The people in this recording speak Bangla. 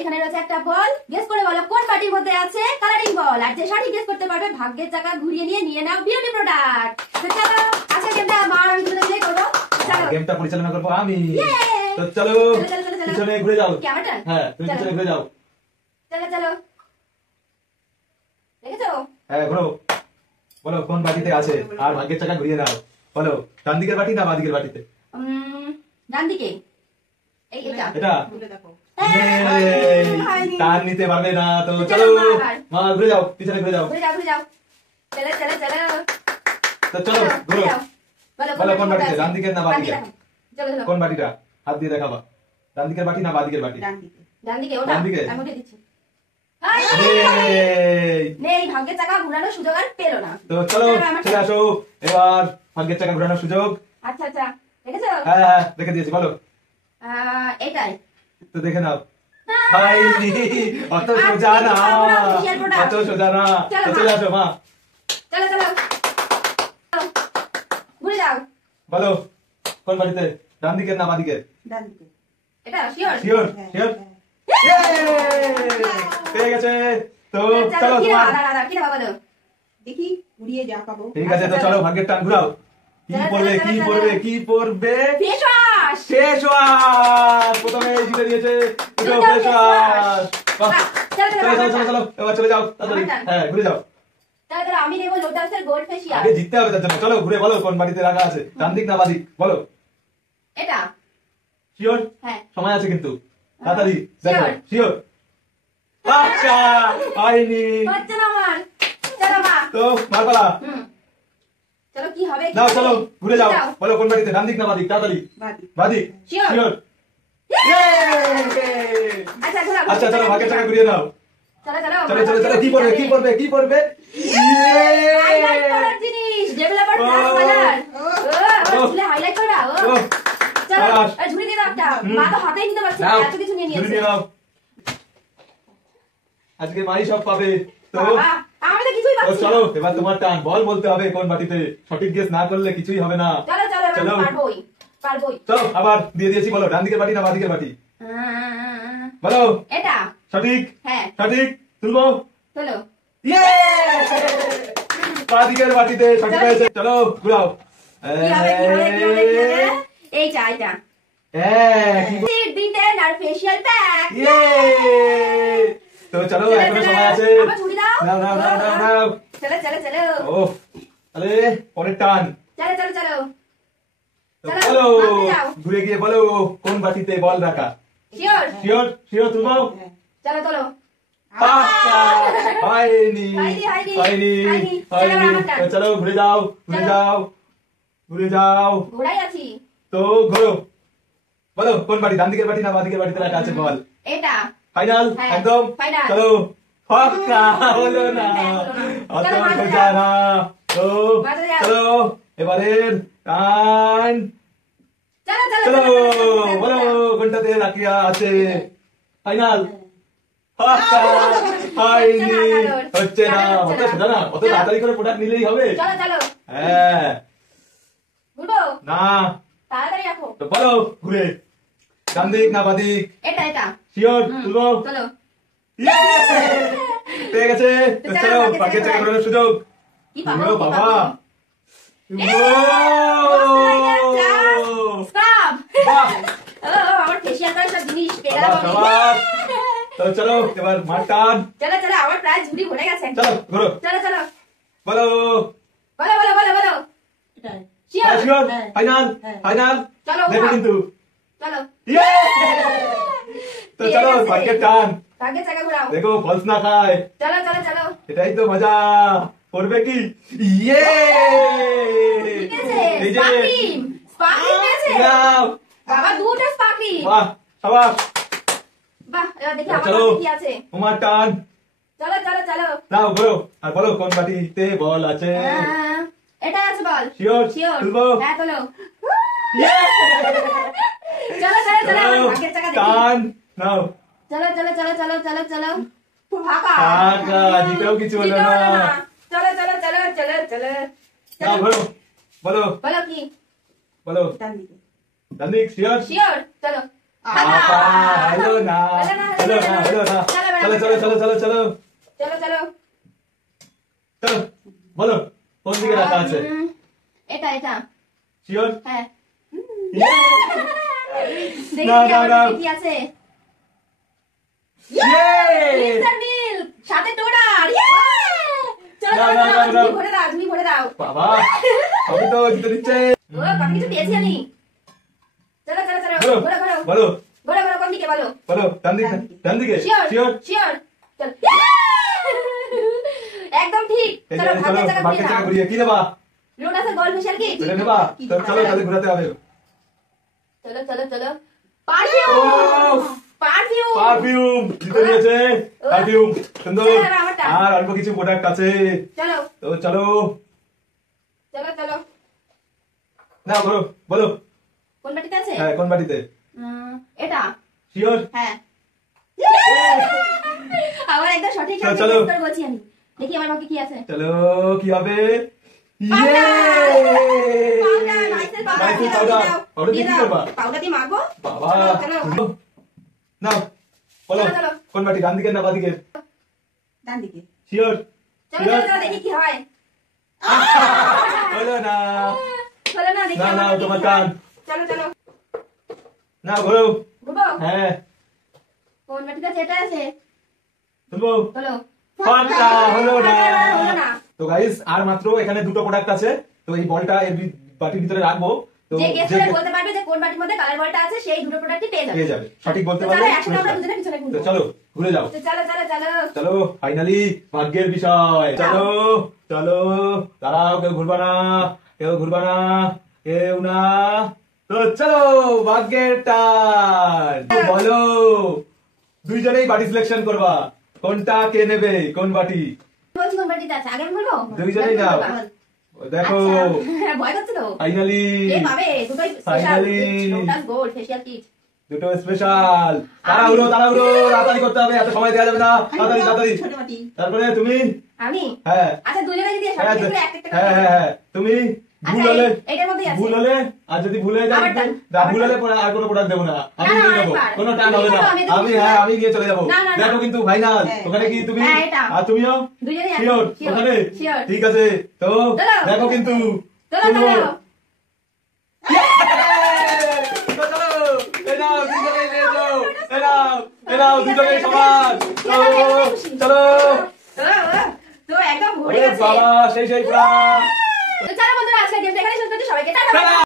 এখানে রয়েছে একটা বল। গেস করে বলো কোন বাটির মধ্যে আছে কালারিং বল। আর যে সঠিক গেস করতে পারবে ভাগ্যের চাকা ঘুরিয়ে নিয়ে নাও বিউটি প্রোডাক্ট। চলো আজকে গেমটা আমি তোমাদের করবো। গেমটা পরিচালনা করবো আমি। তো চলো পিছনে ঘুরে যাও। হ্যাঁ তুমি পিছনে ঘুরে যাও। চলো চলো দেখেছো? হ্যাঁ ঘুরো। বলো কোন বাটিতে আছে আর ভাগ্যের চাকা ঘুরিয়ে নাও। বলো ডান দিকের বাটি না বাঁ দিকের বাটিতে? ডান দিকে। এটা টান নিতে পারবে না তো চলো মা ঘুরে যাও পিছনে ঘুরে যাও। চলো চলো চলো তো চলো ঘুরো। বলো কোন বাটিতে ডান দিকের না বাঁ দিকের? কোন বাটিটা হাত দিয়ে দেখাবা। ডান দিকের বাটি না বাঁ দিকের বাটি? ডান দিকে। ওটা আমি উঠে দিচ্ছি। নেই ভাগ্যের চাকা ঘোরানোর সুযোগ আর পেলো না। তো চলো চলে আসো এবার ভাগ্যের চাকা ঘোরানোর সুযোগ। আচ্ছা আচ্ছা দেখেছো? হ্যাঁ দেখে দিয়েছি। বলো এটাই তো দেখে নাও। ভাই অত সোজা না, অত সোজা না। চলে আসো মা। চলো চলো ঘুরে যাও। বলো কোন বাড়িতে ডান দিকের না বাঁ দিকের? ডান দিকে। এটা শিওর শিওর শিওর পেয়ে গেছে। তো চলো তোমার কি দেবা বলো দেখি ঘুরিয়ে যা পাবো। ঠিক আছে তো চলো ভাগ্যের টান ঘুরাও। কি পড়বে কি পড়বে কি পড়বে? Face wash. ফেস ওয়াশ প্রথমে জিতে দিয়েছে দুটো ফেস ওয়াশ। চলো চলো চলো চলো এবার চলে যাও তাড়াতাড়ি। হ্যাঁ ঘুরে যাও। চলো আমি নেব লোটাসের গোল্ড ফেশিয়াল। আগে জিততে হবে তার জন্য। চলো ঘুরে বলো কোন বাড়িতে রাখা আছে ডান দিক না বাঁ দিক? বলো এটা শিওর? হ্যাঁ সময় আছে কিন্তু তাড়াতাড়ি দেখো। শিওর? আচ্ছা হয়নি। হচ্ছে না আমার। চলো মা তো মারপালা। চলো কি হবে? নাও চলো ঘুরে যাও। বলো কোন বাড়িতে ডান দিক না বাঁ দিক? তাড়াতাড়ি। বাঁ দিক। শিওর? আচ্ছা চলো ভাগ্যের চাকা ঘুরিয়ে নাও। চলো চলো চলো চলো চলো কি পড়বে কি পড়বে কি পড়বে? হাইলাইট করার জিনিস ডেভেলপার প্লাস কালার। ও চুলে হাইলাইট করা। ও চলো ঝুড়ি দিয়ে দাও একটা। মা তো হাতেই নিতে পারছে না, এত কিছু নিয়ে নিয়েছে। আজকে মাই সব পাবে। তো আমি তো কিছুই পাচ্ছি না। চলো এবার তোমার টান। বল বলতে হবে কোন বাটিতে। সঠিক গেস না করলে কিছুই হবে না। চলো চলো পারবোই পারবোই। চলো আবার দিয়ে দিয়েছি। বলো ডান দিকের বাটি না বাঁ দিকের বাটি? বলো এটা সঠিক। হ্যাঁ সঠিক তুলবো। চলো বাঁ দিকের বাটিতে সঠিক হয়েছে। চলো ঘুরাও। এইটা ডিটেন আর ফেশিয়াল প্যাক। তো চলো এখনো সময় আছে। নাও নাও নাও নাও নাও। চলো চলো চলো ও তাহলে পরের টান। চলো চলো চলো বলো ঘুরে গিয়ে বলো কোন বাটিতে বল রাখা? শিওর শিওর শিওর তুলবো। চলো চলো হয়নি হয়নি হয়নি। চলো ঘুরে যাও ঘুরে যাও ঘুরে যাও। ঘোড়াই আছি। তো ঘোরো। বলো কোন বাড়ি ডান দিকের বাটি না বাঁ দিকের বাটিতে রাখা আছে বল? এটা ফাইনাল একদম। চলো ফাঁকা হলো না, অত সোজা না। তো চলো এবারের টান। চলো বলো কোনটাতে রাখিয়া আছে? ফাইনাল ফাঁকা হয়নি। হচ্ছে না, অত সোজা না। অত তাড়াতাড়ি করে প্রোডাক্ট নিলেই হবে। হ্যাঁ না তাড়াতাড়ি রাখো। তো বলো ঘুরে ডান দিক না বাঁ দিক? এটা শিওর তুলবো। চলো পেয়ে গেছে। চলো ভাগ্যের চাকা ঘোরানোর সুযোগ। কি পাবো বাবা স্ক্রাব। আমার ফেশিয়াল করার সব জিনিস পেয়ে গেলাম। তো চলো এবার মার টান। চলো চলো আমার প্রায় ঝুড়ি ভরে গেছে। চলো ঘুরো। চলো চলো বলো এটাই শিওর ফাইনাল ফাইনাল। চলো দেখো কিন্তু। চলো তো চলো ভাগ্যের টান। ভাগ্যের চাকা ঘোরাও। দেখো ফলস না খায়। চলো চলো চলো এটাই তো মজা। করবে কি? ইয়ে এই যে স্পার্কলিং পেয়েছে বাবা, দুটো স্পার্কলিং। বাহ সাবাস। বাহ এবার দেখি আমার চলো কি আছে। তোমার টান। চলো চলো চলো নাও ঘোরো আর বলো কোন বাটিতে বল আছে? এটা আছে বল। শিওর শিওর তুলবো। হ্যাঁ তোলো। চলো চলো চলো আমার ভাগ্যের চাকা দেখি। টান নাও। চলো চলো চলো চলো চলো চলো ফাঁকা ফাঁকা জিতেও কিছু হলো না। চলো চলো চলো চলো চলো নাও ঘোরো। বলো বলো কি? বলো ডান দিকে। ডান দিক। শিওর শিওর চলো আপা হলো না, হলো না, হলো না। চলো চলো চলো চলো চলো চলো চলো চলো, বলো কোন দিকে রাখা আছে? এটা এটা শিওর? হ্যাঁ দেখি না, না, না। কি আছে। Yay! মিস্টার নীল সাথে টোনার চলো না, চলো না, চলো না, না। ঝুড়ি ভরে দাও ঝুড়ি ভরে দাও বাবা আমি তো জিতে দিচ্ছে। ও কত কিছু দিয়েছি আমি। চলো চলো চলো বলো ঘোরো ঘোরো বলো ঘোরো ঘোরো কোন দিকে বলো। বলো, ডান দিকে, ডান দিকে। Sure sure? শিওর চল একদম ঠিক। এই যে, চলো চলো ভাগ্যের জায়গা ভাগ্যের ঘুরিয়ে জায়গা দাও। ঘুরিয়ে কি নেবা? লোটাসের গল্প ফেশিয়াল কি? এটা নেবা? তো চলো তাহলে ঘুরাতে হবে। চলো চলো চলো ও পারফিউম পারফিউম পারফিউম জিতে নিয়েছে। পারফিউম সুন্দর। চলো, এবার আমারটা। আর অল্প কিছু প্রোডাক্ট আছে। চলো তো চলো চলো চলো না, বলো বলো। কোন বাটিতে আছে? হ্যাঁ কোন বাটিতে? এটা শিওর? হ্যাঁ আবার একদম সঠিক চলো, সঠিক চলো। উত্তর বলছি আমি। দেখি আমার ভাগ্যে কি আছে। চলো কি হবে? Powder Yay! পাউডার নাইসের পাউডার নাইসের দিয়ে দাও, পাউডার। দিয়ে দাও, পাউডার দিয়ে দিয়ে কি দাও। করবা? পাউডার দিয়ে মাখবো। বাবা চলো, চলো। নাও বলো চলো, চলো। কোন বাটি, ডান দিকে না বাঁ দিকে? ডান দিকে। শিওর? চলো চলো চলো দেখি কি হয়। হলো না। চলো না দেখি না, আমার না, ভাগ্যে তোমার কি হয়। টান। চলো চলো না ঘোরো। ঘুরবো? হ্যাঁ কোন বাটিতে আছে? এটা আছে। শুনবো। চলো ফান্টা হলো না। হলো না। তো গাইস আর মাত্র এখানে দুটো প্রোডাক্ট আছে। তো এই বলটা এর বাটির ভিতরে রাখবো। তো যে গেস যে করে বলতে পারবে যে কোন বাটির মধ্যে কালার বলটা আছে সেই দুটো প্রোডাক্টই পেয়ে যাবে। পেয়ে যাবে, সঠিক বলতে তো পারলে চলো একসাথে আমরা পুরস্কার। দুজনে পিছনে তো ঘুরবো। চলো ঘুরে যাও। তো চলো চলো চলো চলো ফাইনালি ভাগ্যের বিষয়। চলো চলো দাঁড়াও, কেউ ঘুরবা না, কেউ ঘুরবা না, কেউ না। তো চলো ভাগ্যের টান। তো বলো দুইজনেই বাটি সিলেকশন করবা, কোনটা কে নেবে, কোন বাটি? বলছি কোন বাটিতে আছে আগে আমি বলবো। দুইজনেই দেখো, নাও। বলবা। দেখো আচ্ছা, ভয় করছে তো। ফাইনালি এ পাবে দুটোই special Finally। Lotus gold facial kit. দুটো স্পেশাল। তাড়াহুড়ো তাড়াহুড়ো তাড়াতাড়ি করতে হবে, এত সময় দেওয়া যাবে না। তাড়াতাড়ি তাড়াতাড়ি। ছোট বাটি। তারপরে তুমি। আমি হ্যাঁ আচ্ছা দুজনে যদি হ্যাঁ সঠিক করে একটা একটা হ্যাঁ করে হ্যাঁ তুমি ভুল আচ্ছা, হলে, এটার মধ্যেই আছে। ভুল হলে আর যদি ভুলে যাই, আবার টান, না আবার ভুল হলে টান। পরে আর কোনো প্রোডাক্ট দেবো না, আমি না, নিয়ে না, যাবো, একবার। কোনো টান হবে না। তুমি নিয়ে যাও, আমি আমি হ্যাঁ আমি নিয়ে চলে যাবো। না, না, না। দেখো কিন্তু ফাইনাল হ্যাঁ। ওখানে কি তুমি হ্যাঁ, এটা। আর তুমিও দুজনেই আছে। শিওর Sure, ওখানে? sure। ঠিক আছে তো চলো। দেখো কিন্তু চলো শুনো। চলো তো চলো, এই নাও, দুজনেই নিয়ে যাও। এই নাও, দুজনেই সমান। তো চলো। তো একদম ভরে ওরে গেছে। বাবা সেই পুরা। তো চলো বন্ধুরা আজকে গেমটা এখানে শেষ করছি, সবাইকে টাটা। টাটা।